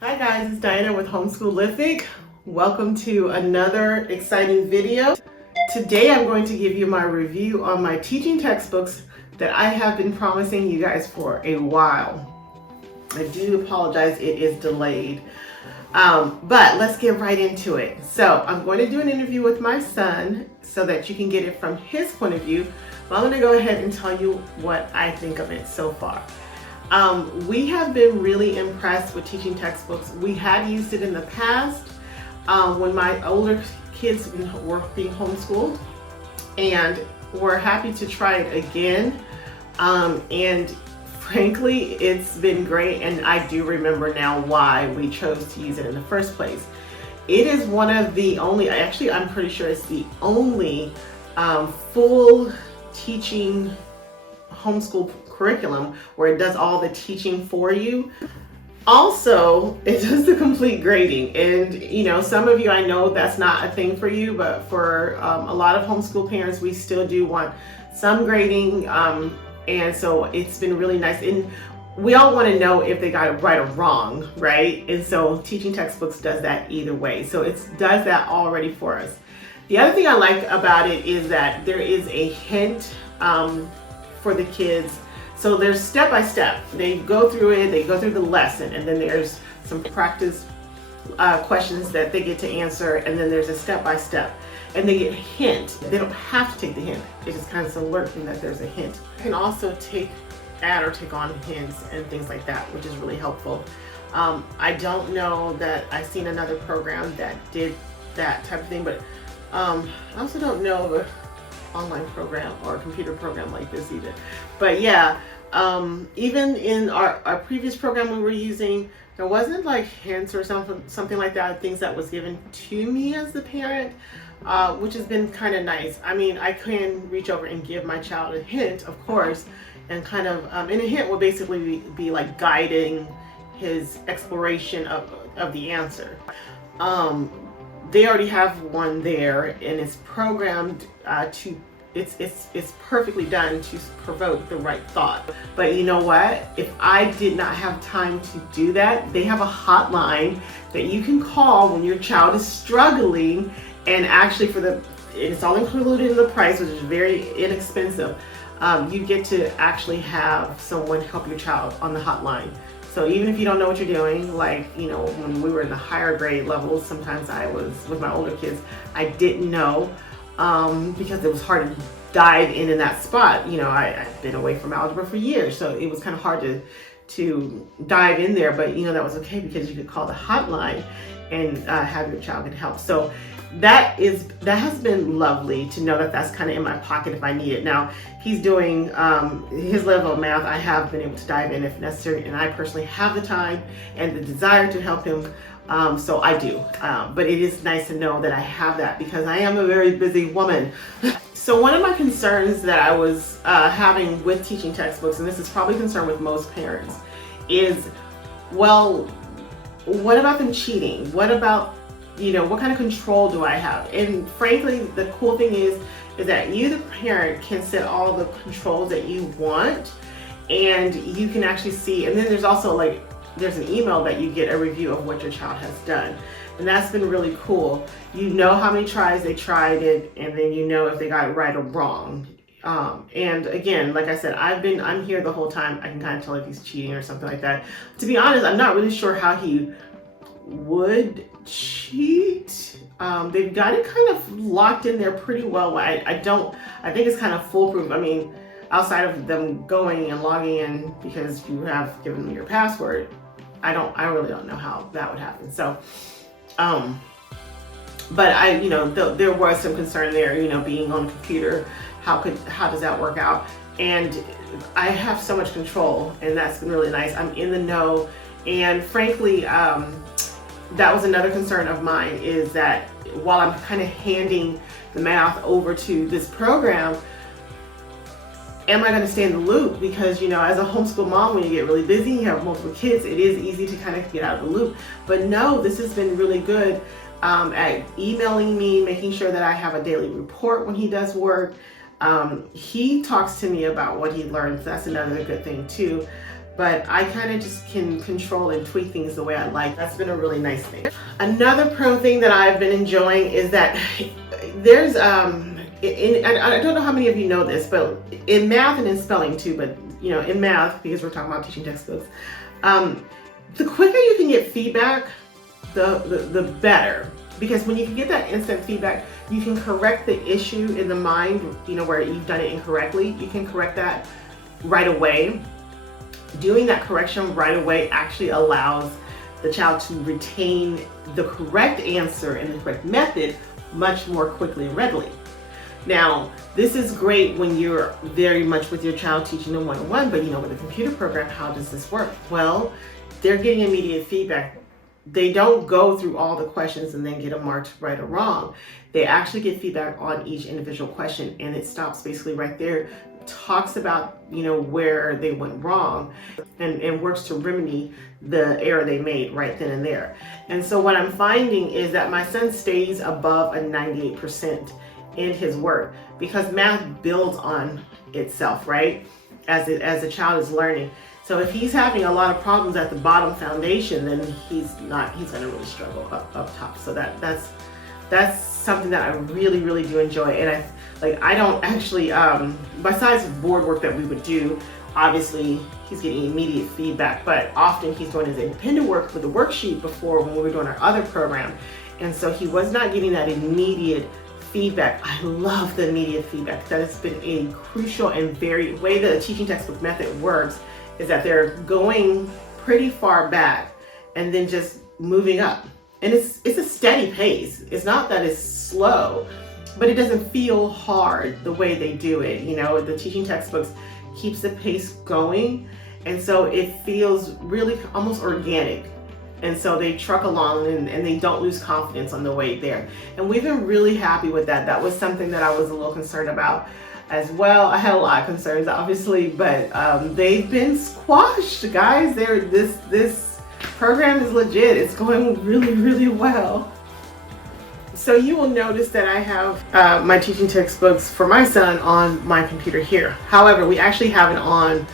Hi guys, it's Diana with Homeschoolific. Welcome to another exciting video. Today I'm going to give you my review on my teaching textbooks that I have been promising you guys for a while. I do apologize, it is delayed. But let's get right into it. So I'm going to do an interview with my son so that you can get it from his point of view. But I'm going to go ahead and tell you what I think of it so far. We have been really impressed with teaching textbooks. We had used it in the past when my older kids were being homeschooled, and we're happy to try it again. And frankly, it's been great, and I do remember now why we chose to use it in the first place. It is one of the only, actually I'm pretty sure it's the only full teaching homeschool curriculum where it does all the teaching for you. Also, it does the complete grading, and you know, some of you, I know that's not a thing for you, but for a lot of homeschool parents, we still do want some grading, and so it's been really nice. And we all want to know if they got it right or wrong, right? And so teaching textbooks does that either way. So it does that already for us. The other thing I like about it is that there is a hint for the kids. So there's step by step. They go through it, they go through the lesson, and then there's some practice questions that they get to answer, and then there's a step by step. And they get a hint. They don't have to take the hint. It just kind of alert them that there's a hint. You can also add or take on hints and things like that, which is really helpful. I don't know that I've seen another program that did that type of thing, but I also don't know of a online program or a computer program like this either. But yeah, even in our previous program we were using, there wasn't like hints or something like that, things that was given to me as the parent, which has been kind of nice. I mean, I can reach over and give my child a hint, of course, and kind of, and a hint will basically be like guiding his exploration of the answer. They already have one there, and it's programmed it's perfectly done to provoke the right thought. But you know what? If I did not have time to do that, they have a hotline that you can call when your child is struggling, and actually it's all included in the price, which is very inexpensive. You get to actually have someone help your child on the hotline. So even if you don't know what you're doing, like, you know, when we were in the higher grade levels, sometimes I was with my older kids, I didn't know because it was hard to dive in that spot. You know, I've been away from algebra for years, so it was kind of hard to dive in there, but you know, that was okay because you could call the hotline and have your child get help. So that has been lovely to know that that's kind of in my pocket if I need it. Now he's doing his level of math. I have been able to dive in if necessary, and I personally have the time and the desire to help him, so I do. But it is nice to know that I have that because I am a very busy woman. So one of my concerns that I was having with teaching textbooks, and this is probably a concern with most parents, is, well, what about them cheating? What about, you know, what kind of control do I have? And frankly, the cool thing is that you, the parent, can set all the controls that you want, and you can actually see, and then there's also there's an email that you get a review of what your child has done. And that's been really cool. You know how many tries they tried it, and then you know if they got it right or wrong. And again, like I said, I'm here the whole time. I can kind of tell if he's cheating or something like that. To be honest, I'm not really sure how he would cheat. They've got it kind of locked in there pretty well. I think it's kind of foolproof. I mean, outside of them going and logging in because you have given them your password, I really don't know how that would happen. So, but you know, there was some concern there, you know, being on a computer, how does that work out? And I have so much control, and that's been really nice. I'm in the know, and frankly, that was another concern of mine, is that while I'm kind of handing the math over to this program, am I going to stay in the loop? Because, you know, as a homeschool mom, when you get really busy, you have multiple kids, it is easy to kind of get out of the loop. But no, this has been really good at emailing me, making sure that I have a daily report when he does work. He talks to me about what he learns. That's another good thing too. but I kind of just can control and tweak things the way I like. That's been a really nice thing. Another pro thing that I've been enjoying is that there's, I don't know how many of you know this, but in math and in spelling too, but you know, in math, because we're talking about teaching textbooks, the quicker you can get feedback, the better. Because when you can get that instant feedback, you can correct the issue in the mind, you know, where you've done it incorrectly. You can correct that right away. Doing that correction right away actually allows the child to retain the correct answer and the correct method much more quickly and readily. Now, this is great when you're very much with your child teaching them one-on-one, but you know, with a computer program, how does this work? Well, they're getting immediate feedback. They don't go through all the questions and then get them marked right or wrong. They actually get feedback on each individual question, and it stops basically right there, talks about, you know, where they went wrong, and works to remedy the error they made right then and there. And so what I'm finding is that my son stays above a 98% in his work, because math builds on itself, right? As the child is learning. So if he's having a lot of problems at the bottom foundation, then he's going to really struggle up top. So that's something that I really, really do enjoy. And I don't actually, besides board work that we would do, obviously he's getting immediate feedback, but often he's doing his independent work with the worksheet before when we were doing our other program. And so he was not getting that immediate feedback. I love the immediate feedback. That has been a crucial and very way the teaching textbook method works, is that they're going pretty far back and then just moving up. And it's a steady pace. It's not that it's slow, but it doesn't feel hard the way they do it. You know, the teaching textbooks keeps the pace going, and so it feels really almost organic. And so they truck along and they don't lose confidence on the way there. And we've been really happy with that. That was something that I was a little concerned about as well. I had a lot of concerns, obviously, but they've been squashed, guys. This program is legit. It's going really, really well. So you will notice that I have my teaching textbooks for my son on my computer here. However, we actually have it on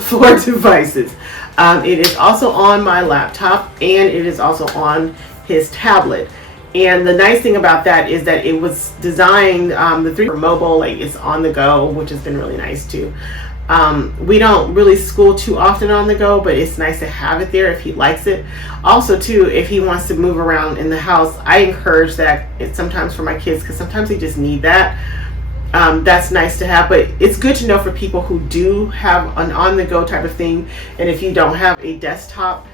4 devices. It is also on my laptop, and it is also on his tablet. And the nice thing about that is that it was designed, the 3 for mobile, like it's on the go, which has been really nice too. We don't really school too often on the go, but it's nice to have it there if he likes it. Also too, if he wants to move around in the house, I encourage that sometimes for my kids, because sometimes they just need that. That's nice to have, but it's good to know for people who do have an on-the-go type of thing. And if you don't have a desktop,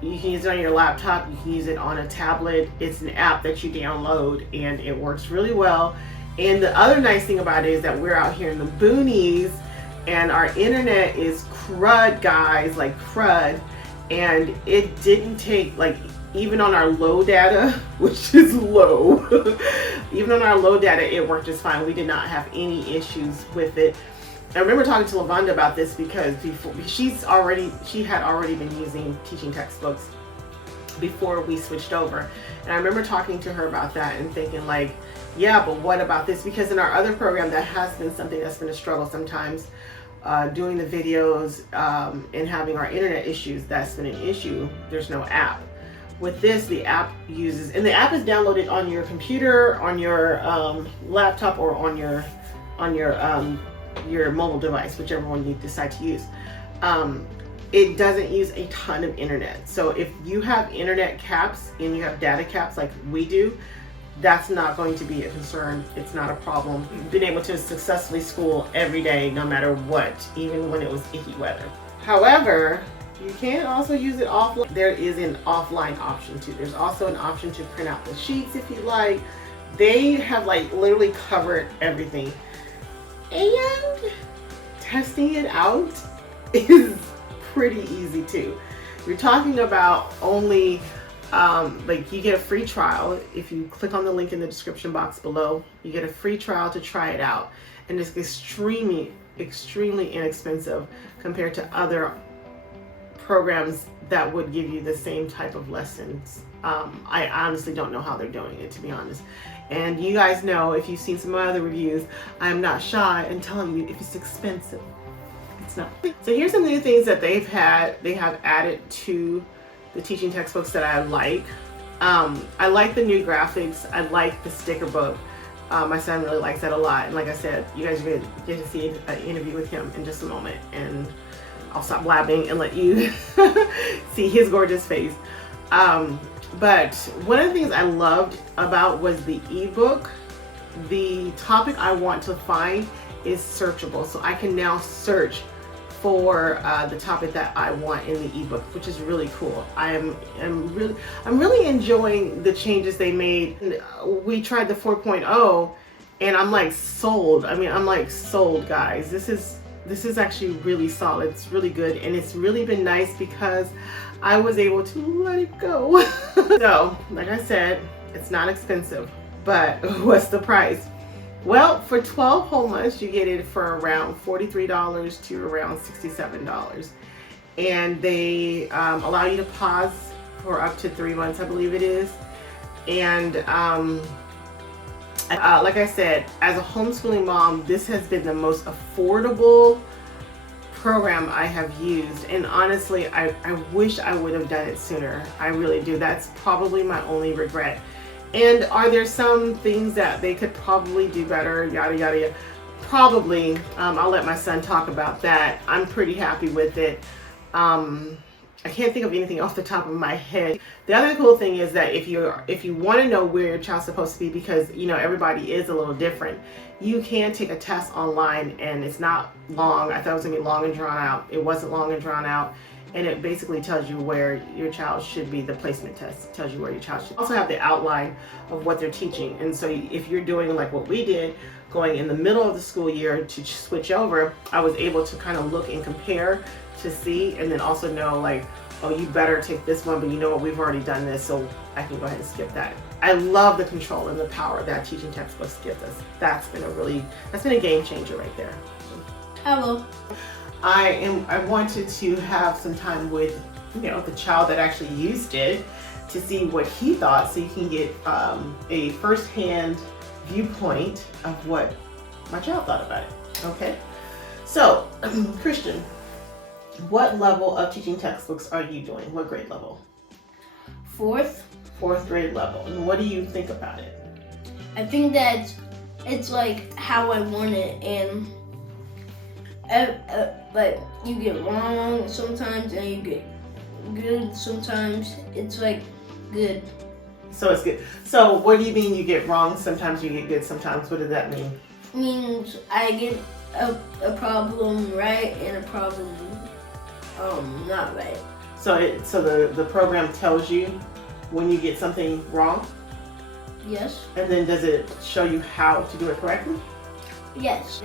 you can use it on your laptop, you can use it on a tablet. It's an app that you download, and it works really well. And the other nice thing about it is that we're out here in the boonies, and our internet is crud, guys, like crud. And it didn't take, like, even on our low data, which is low, even on our low data, it worked just fine. We did not have any issues with it. I remember talking to Lavonda about this because she had already been using teaching textbooks before we switched over. And I remember talking to her about that and thinking, like, yeah, but what about this? Because in our other program, that has been something that's been a struggle sometimes. Doing the videos and having our internet issues, that's been an issue. There's no app. With this, the app uses, and the app is downloaded on your computer, on your laptop, or on your mobile device, whichever one you decide to use. It doesn't use a ton of internet. So if you have internet caps and you have data caps like we do, that's not going to be a concern. It's not a problem. You've been able to successfully school every day, no matter what, even when it was icky weather. However, you can also use it offline. There is an offline option too. There's also an option to print out the sheets if you like. They have like literally covered everything. And testing it out is pretty easy too. You're talking about only, like, you get a free trial. If you click on the link in the description box below, you get a free trial to try it out. And it's extremely, extremely inexpensive compared to other programs that would give you the same type of lessons. I honestly don't know how they're doing it, to be honest. And you guys know, if you've seen some of my other reviews, I'm not shy in telling you if it's expensive. It's not. So here's some new things that they have added to the teaching textbooks that I like. I like the new graphics. I like the sticker book. My son really likes that a lot. And like I said, you guys are going to get to see an interview with him in just a moment. And I'll stop blabbing and let you see his gorgeous face. But one of the things I loved about was the ebook. The topic I want to find is searchable. So I can now search for the topic that I want in the ebook, which is really cool. I'm really enjoying the changes they made. We tried the 4.0 and I'm like sold. I mean, I'm like sold, guys. This is actually really solid. It's really good, and it's really been nice because I was able to let it go. So, like I said, it's not expensive, but what's the price? Well, for 12 whole months, you get it for around $43 to around $67. And they allow you to pause for up to 3 months, I believe it is. And like I said, as a homeschooling mom, this has been the most affordable program I have used. And honestly, I wish I would have done it sooner. I really do. That's probably my only regret. And are there some things that they could probably do better, yada, yada, yada? Probably. I'll let my son talk about that. I'm pretty happy with it. I can't think of anything off the top of my head. The other cool thing is that if you want to know where your child's supposed to be, because you know everybody is a little different, you can take a test online, and it's not long. I thought it was gonna be long and drawn out. It wasn't long and drawn out. And it basically tells you where your child should be. The placement test tells you where your child should also have the outline of what they're teaching. And so if you're doing like what we did, going in the middle of the school year to switch over, I was able to kind of look and compare to see, and then also know like, oh, you better take this one, but you know what, we've already done this, so I can go ahead and skip that. I love the control and the power that teaching textbooks gives us. That's been a game changer right there. Hello. I wanted to have some time with, you know, the child that actually used it to see what he thought, so you can get a first-hand viewpoint of what my child thought about it. Okay, so Christian, what level of teaching textbooks are you doing? What grade level? Fourth grade level. And what do you think about it? I think that it's like how I want it, and but you get wrong sometimes and you get good sometimes. It's like good. So it's good. So what do you mean you get wrong sometimes, you get good sometimes? What does that mean? Means I get a problem right and a problem not right. So the program tells you when you get something wrong? Yes. And then does it show you how to do it correctly? Yes.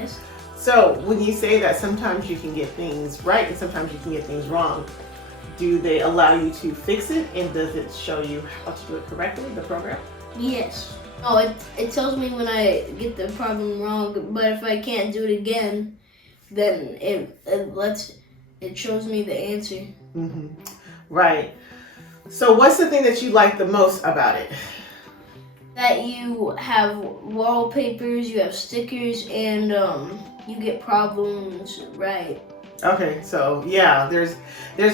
So when you say that sometimes you can get things right and sometimes you can get things wrong, do they allow you to fix it, and does it show you how to do it correctly, the program? Yes. Oh, it tells me when I get the problem wrong, but if I can't do it again, then it shows me the answer. Mm-hmm. Right. So what's the thing that you like the most about it? That you have wallpapers, you have stickers, and you get problems right. Okay, so yeah, there's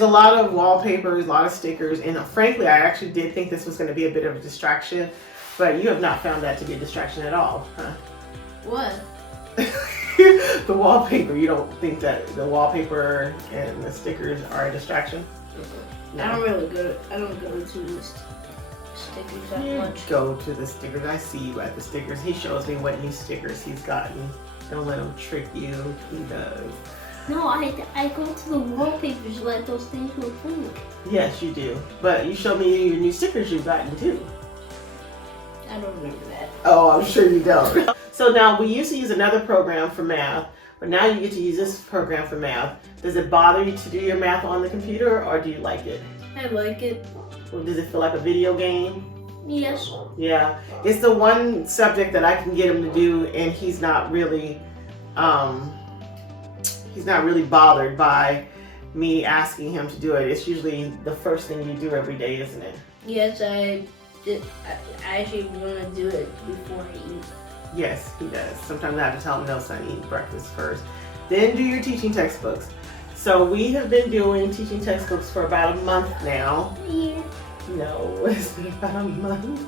a lot of wallpapers, a lot of stickers, and frankly, I actually did think this was going to be a bit of a distraction, but you have not found that to be a distraction at all, huh? What? The wallpaper. You don't think that the wallpaper and the stickers are a distraction? No. I don't go to the stickers that much. Go to the stickers. I see you at the stickers. He shows me what new stickers he's gotten. Don't let him trick you. He does. No, I go to the wallpapers, let those things look cool. Yes, you do. But you showed me your new stickers you've gotten too. I don't remember that. Oh, I'm sure you don't. So now we used to use another program for math, but now you get to use this program for math. Does it bother you to do your math on the computer, or do you like it? I like it. Or does it feel like a video game? Yes. Yeah, it's the one subject that I can get him to do, and he's not really bothered by me asking him to do it. It's usually the first thing you do every day, isn't it? Yes, I actually want to do it before I eat. Yes, he does. Sometimes I have to tell him, no son, eat breakfast first. Then do your teaching textbooks. So we have been doing teaching textbooks for about a month now. Yeah. No, it's been about a month.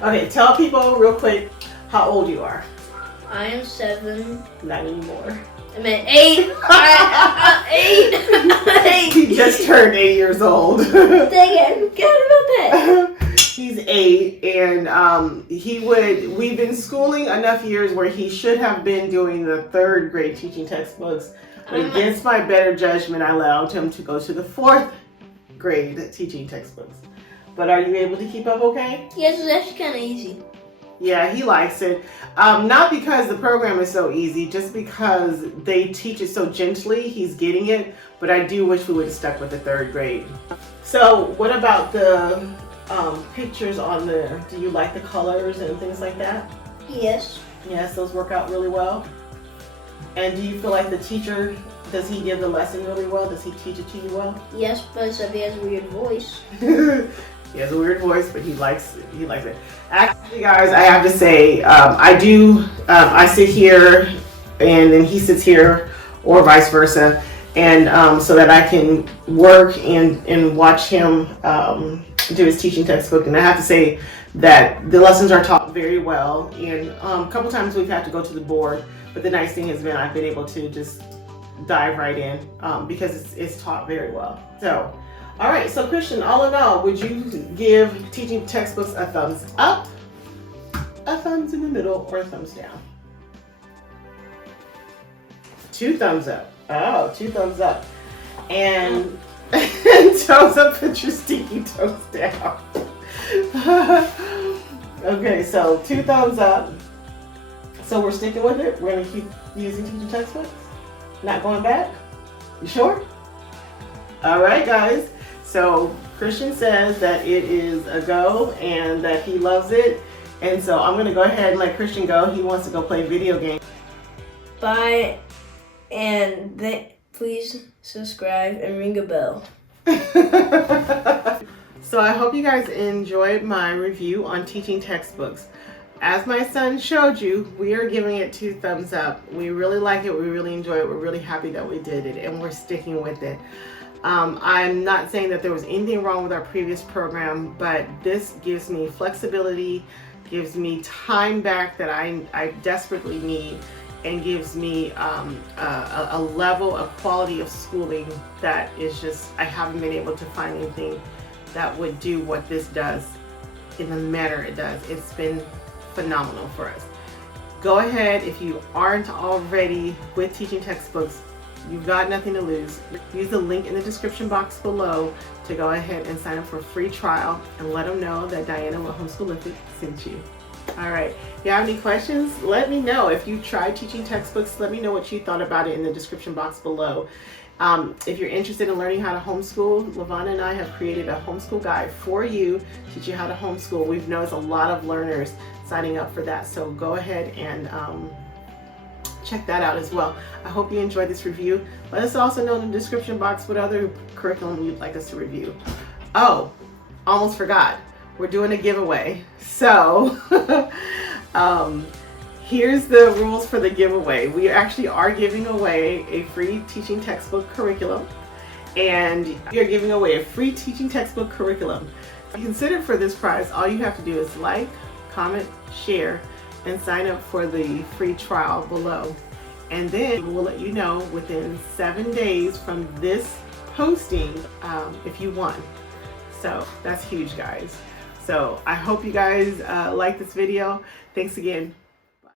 Okay, tell people real quick how old you are. I am 7. Not anymore. I meant 8. Eight. He just turned 8 years old. Dang it, I forgot about that. He's 8, and we've been schooling enough years where he should have been doing the 3rd grade teaching textbooks. But against my better judgment, I allowed him to go to the 4th grade teaching textbooks. But are you able to keep up okay? Yes, it's actually kind of easy. Yeah, he likes it. Not because the program is so easy, just because they teach it so gently, he's getting it. But I do wish we would have stuck with the 3rd grade. So what about the pictures on there? Do you like the colors and things like that? Yes. Yes, those work out really well. And do you feel like the teacher, does he give the lesson really well? Does he teach it to you well? Yes, but except he has a weird voice. He has a weird voice, but he likes it. Actually, guys, I have to say, I sit here and then he sits here, or vice versa, and so that I can work and watch him do his teaching textbook. And I have to say that the lessons are taught very well, and a couple times we've had to go to the board, but the nice thing has been I've been able to just dive right in because it's taught very well. So, all right, so Christian, all in all, would you give teaching textbooks a thumbs up, a thumbs in the middle, or a thumbs down? 2 thumbs up. Oh, 2 thumbs up. And toes up, put your stinky toes down. Okay, so 2 thumbs up. So we're sticking with it? We're going to keep using teaching textbooks? Not going back? You sure? All right, guys. So Christian says that it is a go and that he loves it. And so I'm going to go ahead and let Christian go. He wants to go play video games. Bye. And please subscribe and ring a bell. So I hope you guys enjoyed my review on teaching textbooks. As my son showed you, we are giving it 2 thumbs up. We really like it. We really enjoy it. We're really happy that we did it, and we're sticking with it. I'm not saying that there was anything wrong with our previous program, but this gives me flexibility, gives me time back that I desperately need, and gives me a level of quality of schooling that is just, I haven't been able to find anything that would do what this does in the manner it does. It's been phenomenal for us. Go ahead, if you aren't already with teaching textbooks, you've got nothing to lose. Use the link in the description box below to go ahead and sign up for a free trial and let them know that Diana with Homeschoolific sent you. All right, if you have any questions, let me know. If you tried teaching textbooks, let me know what you thought about it in the description box below. If you're interested in learning how to homeschool, Lavana and I have created a homeschool guide for you, teach you how to homeschool. We've noticed a lot of learners signing up for that, so go ahead and check that out as well. I hope you enjoyed this review. Let us also know in the description box what other curriculum you'd like us to review. Oh, almost forgot. We're doing a giveaway. So here's the rules for the giveaway. We actually are giving away a free teaching textbook curriculum, and we are giving away a free teaching textbook curriculum. If you consider for this prize, all you have to do is like, comment, share, and sign up for the free trial below. And then we'll let you know within 7 days from this posting if you won. So that's huge, guys. So I hope you guys like this video. Thanks again.